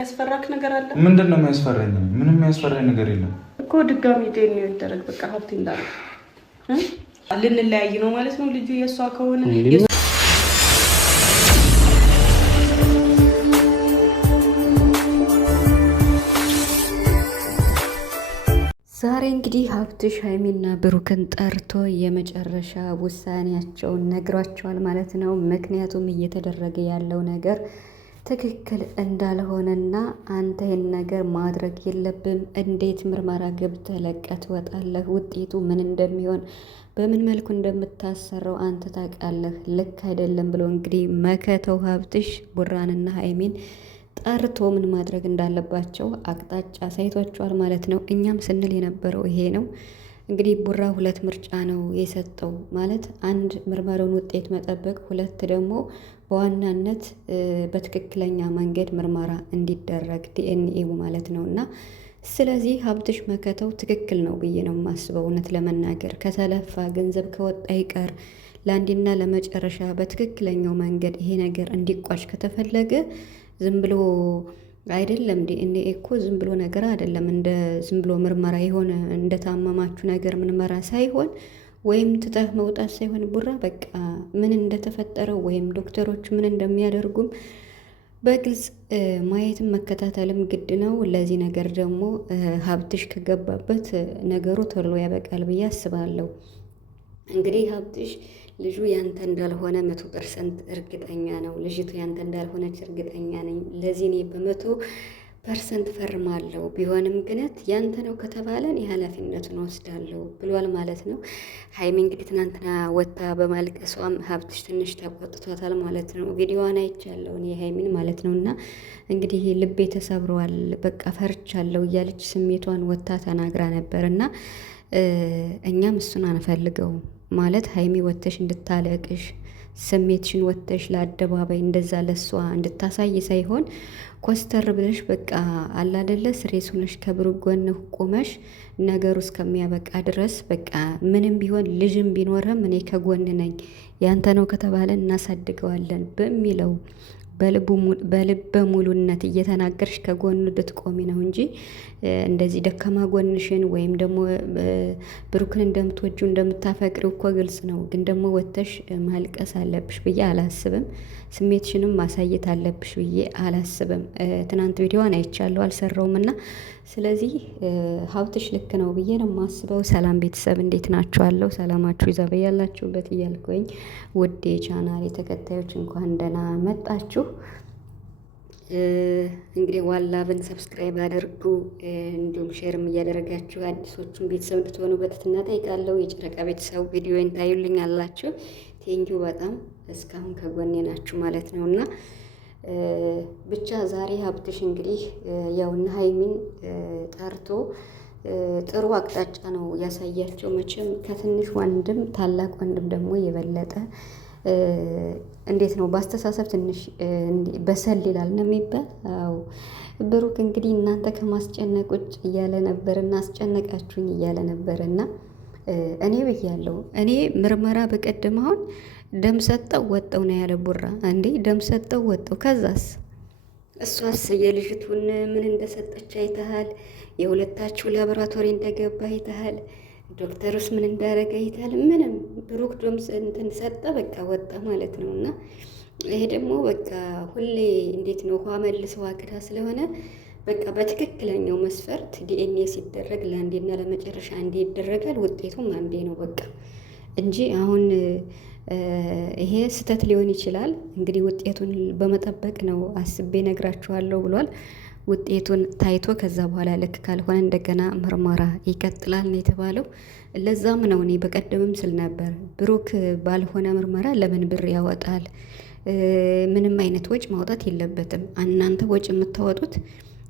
ያስፈራክ ነገር አለ? ምንድነው የሚያስፈራኝ? ምንም የሚያስፈራኝ ነገር የለም እኮ። ድጋሚ ጤን ነው ይደረግ። በቃ ሀብቴ እንዳለ ልንለያይ ነው ማለት ነው። ልጁ የእሷ ከሆነ ዛሬ እንግዲህ ሀብትሽ ሀይሚና ብሩክን ጠርቶ የመጨረሻ ውሳኔያቸውን ነግሯቸዋል ማለት ነው። ምክንያቱም እየተደረገ ያለው ነገር ትክክል እንዳልሆነና አንተ ይህን ነገር ማድረግ የለብም፣ እንዴት ምርመራ ገብተህ ለቀህ ትወጣለህ? ውጤቱ ምን እንደሚሆን በምን መልኩ እንደምታሰረው አንተ ታውቃለህ፣ ልክ አይደለም ብሎ እንግዲህ መከተው ሀብትሽ ቡራንና ሀይሚን ጠርቶ ምን ማድረግ እንዳለባቸው አቅጣጫ ሳይቷቸዋል ማለት ነው። እኛም ስንል የነበረው ይሄ ነው። እንግዲህ ቡራ ሁለት ምርጫ ነው የሰጠው ማለት አንድ ምርመራውን ውጤት መጠበቅ፣ ሁለት ደግሞ በዋናነት በትክክለኛ መንገድ ምርመራ እንዲደረግ ዲኤንኤው ማለት ነው። እና ስለዚህ ሀብትሽ መከተው ትክክል ነው ብዬ ነው የማስበው። እውነት ለመናገር ከተለፋ ገንዘብ ከወጣ ይቀር ለአንዴና ለመጨረሻ በትክክለኛው መንገድ ይሄ ነገር እንዲቋጭ ከተፈለገ ዝም ብሎ አይደለም። ዲኤንኤ እኮ ዝም ብሎ ነገር አይደለም። እንደ ዝም ብሎ ምርመራ የሆነ እንደታመማችሁ ነገር ምርመራ ሳይሆን ወይም ትተህ መውጣት ሳይሆን ቡራ በቃ ምን እንደተፈጠረው ወይም ዶክተሮች ምን እንደሚያደርጉም በግልጽ ማየትም መከታተልም ግድ ነው። ለዚህ ነገር ደግሞ ሀብትሽ ከገባበት ነገሩ ቶሎ ያበቃል ብዬ አስባለሁ። እንግዲህ ሀብትሽ ልጁ ያንተ እንዳልሆነ 100% እርግጠኛ ነው። ልጅቱ ያንተ እንዳልሆነች እርግጠኛ ነኝ። ለዚህ እኔ በ100% ፈርማለሁ። ቢሆንም ግነት ያንተ ነው ከተባለን የኃላፊነቱን ወስዳለሁ ብሏል ማለት ነው። ሀይሚ እንግዲህ ትናንትና ወጥታ በማልቀሷም ሀብትሽ ትንሽ ተቆጥቷታል ማለት ነው። ቪዲዮዋን አይቻለሁ እኔ ሀይሚን ማለት ነው። እና እንግዲህ ልቤ ተሰብሯል፣ በቃ ፈርቻለሁ እያለች ስሜቷን ወጥታ ተናግራ ነበር። እና እኛም እሱን አንፈልገው ማለት ሀይሚ ወጥተሽ እንድታለቅሽ ስሜትሽን ወጥተሽ ለአደባባይ እንደዛ ለሷ እንድታሳይ ሳይሆን ኮስተር ብለሽ በቃ አላደለ ስሬስ ሆነሽ ከብሩክ ጎን ቆመሽ ነገሩ እስከሚያበቃ ድረስ በቃ ምንም ቢሆን ልጅም ቢኖርም እኔ ከጎን ነኝ፣ ያንተ ነው ከተባለ እናሳድገዋለን በሚለው በልበ ሙሉነት እየተናገርሽ ከጎኑ ልትቆሚ ነው እንጂ እንደዚህ ደካማ ጎንሽን ወይም ደግሞ ብሩክን እንደምትወጁ እንደምታፈቅሪው እኮ ግልጽ ነው። ግን ደግሞ ወጥተሽ ማልቀስ አለብሽ ብዬ አላስብም። ስሜትሽንም ማሳየት አለብሽ ብዬ አላስብም። ትናንት ቪዲዮዋን አይቻለሁ አልሰራውም እና ስለዚህ ሀብትሽ ልክ ነው ብዬ ነው የማስበው። ሰላም ቤተሰብ እንዴት ናችኋለሁ? ሰላማችሁ ይዛ በያላችሁበት እያልኩኝ ውድ የቻናል ተከታዮች እንኳን ደህና መጣችሁ። እንግዲህ ዋላብን ሰብስክራይብ አድርጉ፣ እንዲሁም ሼርም እያደረጋችሁ አዲሶቹን ቤተሰብ እንድትሆኑ በትህትና ጠይቃለሁ። የጨረቃ ቤተሰብ ቪዲዮን ታዩልኝ አላችሁ፣ ቴንኪው በጣም እስካሁን ከጎኔ ናችሁ ማለት ነው። እና ብቻ ዛሬ ሀብትሽ እንግዲህ ያውና ሀይሚን ጠርቶ ጥሩ አቅጣጫ ነው ያሳያቸው። መቼም ከትንሽ ወንድም ታላቅ ወንድም ደግሞ የበለጠ እንዴት ነው በአስተሳሰብ ትንሽ በሰል ይላል ነው የሚባል። አዎ ብሩክ እንግዲህ እናንተ ከማስጨነቅ ውጭ እያለ ነበር እና አስጨነቃችሁኝ እያለ ነበር። እና እኔ ብያለሁ፣ እኔ ምርመራ በቀደም አሁን ደም ሰጠው ወጠው ነው ያለ ቡራ። እንዴ ደም ሰጠው ወጠው፣ ከዛስ እሷስ የልጅቱን ምን እንደሰጠች አይተሃል? የሁለታችሁ ላቦራቶሪ እንደገባ አይተሃል? ዶክተሩስ ምን እንዳደረገ አይተሃል? ምንም ብሩክ ደም እንትን ሰጠ በቃ ወጣ ማለት ነው። እና ይሄ ደግሞ በቃ ሁሌ እንዴት ነው ውሃ መልሰው አቅዳ ስለሆነ በቃ በትክክለኛው መስፈርት ዲኤንኤ ሲደረግ ለአንዴና ለመጨረሻ አንዴ ይደረጋል። ውጤቱም አንዴ ነው በቃ እንጂ አሁን ይሄ ስህተት ሊሆን ይችላል። እንግዲህ ውጤቱን በመጠበቅ ነው አስቤ ነግራችኋለሁ ብሏል። ውጤቱን ታይቶ ከዛ በኋላ ልክ ካልሆነ እንደገና ምርመራ ይቀጥላል ነው የተባለው። ለዛም ነው እኔ በቀደምም ስል ነበር ብሩክ ባልሆነ ምርመራ ለምን ብር ያወጣል? ምንም አይነት ወጭ ማውጣት የለበትም። እናንተ ወጭ የምታወጡት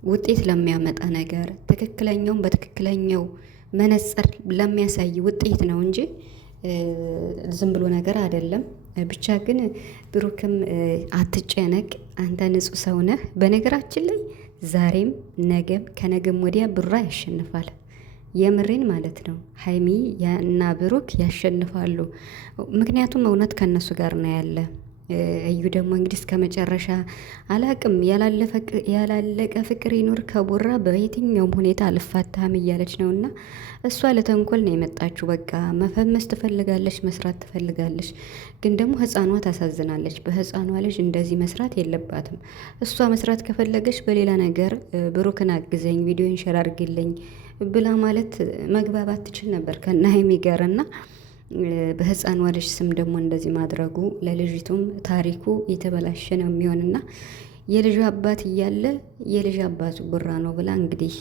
ውጤት ለሚያመጣ ነገር ትክክለኛውን በትክክለኛው መነጽር ለሚያሳይ ውጤት ነው እንጂ ዝም ብሎ ነገር አይደለም። ብቻ ግን ብሩክም አትጨነቅ፣ አንተ ንጹህ ሰው ነህ። በነገራችን ላይ ዛሬም ነገም ከነገም ወዲያ ብሩክ ያሸንፋል። የምሬን ማለት ነው። ሀይሚ እና ብሩክ ያሸንፋሉ። ምክንያቱም እውነት ከነሱ ጋር ነው ያለ። እዩ ደግሞ እንግዲህ እስከ መጨረሻ አላቅም ያላለቀ ፍቅር ይኑር ከቡራ በየትኛውም ሁኔታ አልፋታህም እያለች ነው። እና እሷ ለተንኮል ነው የመጣችው። በቃ መፈመስ ትፈልጋለች፣ መስራት ትፈልጋለች። ግን ደግሞ ህፃኗ ታሳዝናለች። በህፃኗ ልጅ እንደዚህ መስራት የለባትም። እሷ መስራት ከፈለገች በሌላ ነገር ብሩክን አግዘኝ፣ ቪዲዮን ሸር አድርግልኝ ብላ ማለት መግባባት ትችል ነበር ከነ ሀይሚ ጋር እና በህፃኗ ልጅ ስም ደግሞ እንደዚህ ማድረጉ ለልጅቱም ታሪኩ የተበላሸ ነው የሚሆንና የልጅ አባት እያለ የልጅ አባቱ ቡራ ነው ብላ እንግዲህ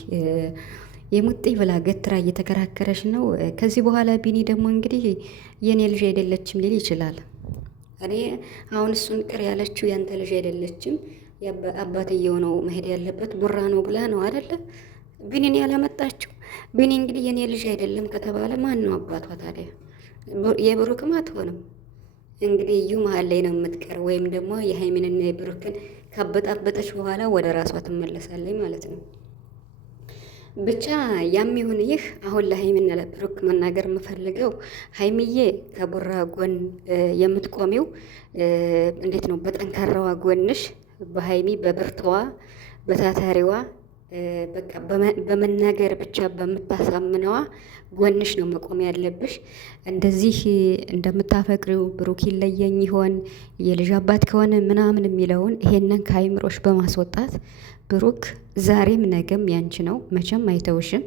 የሙጤ ብላ ገትራ እየተከራከረች ነው። ከዚህ በኋላ ቢኒ ደግሞ እንግዲህ የኔ ልጅ አይደለችም ሊል ይችላል። እኔ አሁን እሱን ቅር ያለችው ያንተ ልጅ አይደለችም አባትየው ነው መሄድ ያለበት ቡራ ነው ብላ ነው አይደለ ቢኒን ያላመጣችው። ቢኒ እንግዲህ የኔ ልጅ አይደለም ከተባለ ማን ነው አባቷ ታዲያ? የብሩክም አትሆንም። እንግዲህ እዩ መሀል ላይ ነው የምትቀር፣ ወይም ደግሞ የሀይሚንና የብሩክን ካበጣበጠች በኋላ ወደ ራሷ ትመለሳለች ማለት ነው። ብቻ ያም ይሁን ይህ አሁን ለሀይሚና ለብሩክ መናገር የምፈልገው ሀይሚዬ ከቡራ ጎን የምትቆሚው እንዴት ነው? በጠንካራዋ ጎንሽ፣ በሀይሚ በብርቷዋ፣ በታታሪዋ በቃ በመናገር ብቻ በምታሳምነዋ ጎንሽ ነው መቆም ያለብሽ። እንደዚህ እንደምታፈቅሪው ብሩክ ይለየኝ ይሆን የልጅ አባት ከሆነ ምናምን የሚለውን ይሄንን ከአይምሮሽ በማስወጣት ብሩክ ዛሬም ነገም ያንቺ ነው፣ መቼም አይተውሽም።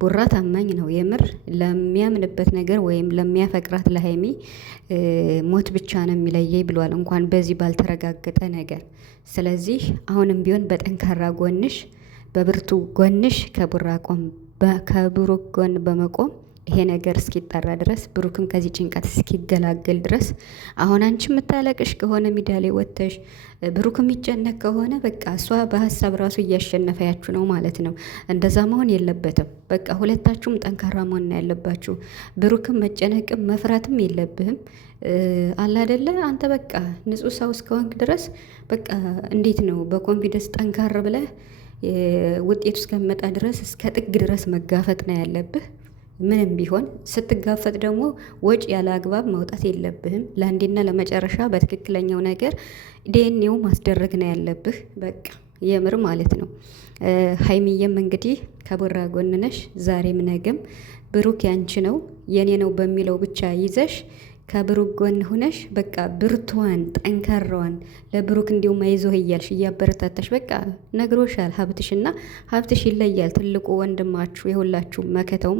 ቡራ ታማኝ ነው የምር ለሚያምንበት ነገር ወይም ለሚያፈቅራት ለሀይሚ ሞት ብቻ ነው የሚለየኝ ብሏል፣ እንኳን በዚህ ባልተረጋገጠ ነገር። ስለዚህ አሁንም ቢሆን በጠንካራ ጎንሽ በብርቱ ጎንሽ ከብሩክ ጎን በመቆም ይሄ ነገር እስኪጠራ ድረስ ብሩክም ከዚህ ጭንቀት እስኪገላገል ድረስ አሁን አንቺ የምታለቅሽ ከሆነ ሚዲያ ላይ ወጥተሽ ብሩክ የሚጨነቅ ከሆነ በቃ እሷ በሀሳብ ራሱ እያሸነፈያችሁ ነው ማለት ነው። እንደዛ መሆን የለበትም። በቃ ሁለታችሁም ጠንካራ መሆን ያለባችሁ። ብሩክም መጨነቅም መፍራትም የለብህም። አላደለ አንተ በቃ ንጹህ ሰው እስከሆንክ ድረስ በቃ እንዴት ነው በኮንፊደንስ ጠንካራ ብለህ ውጤቱ እስከሚመጣ ድረስ እስከ ጥግ ድረስ መጋፈጥ ነው ያለብህ። ምንም ቢሆን ስትጋፈጥ ደግሞ ወጪ ያለ አግባብ መውጣት የለብህም። ለአንዴና ለመጨረሻ በትክክለኛው ነገር ዲኤንኤው ማስደረግ ነው ያለብህ። በቃ የምር ማለት ነው። ሀይሚዬም እንግዲህ ከቡራ ጎን ነሽ፣ ዛሬም ነገም ብሩክ ያንቺ ነው የኔ ነው በሚለው ብቻ ይዘሽ ከብሩክ ጎን ሆነሽ በቃ ብርቷን ጠንካራዋን ለብሩክ እንዲሁም አይዞህ እያልሽ እያበረታታሽ በቃ ነግሮሻል። ሀብትሽ ይለያል። ትልቁ ወንድማችሁ የሁላችሁ መከተው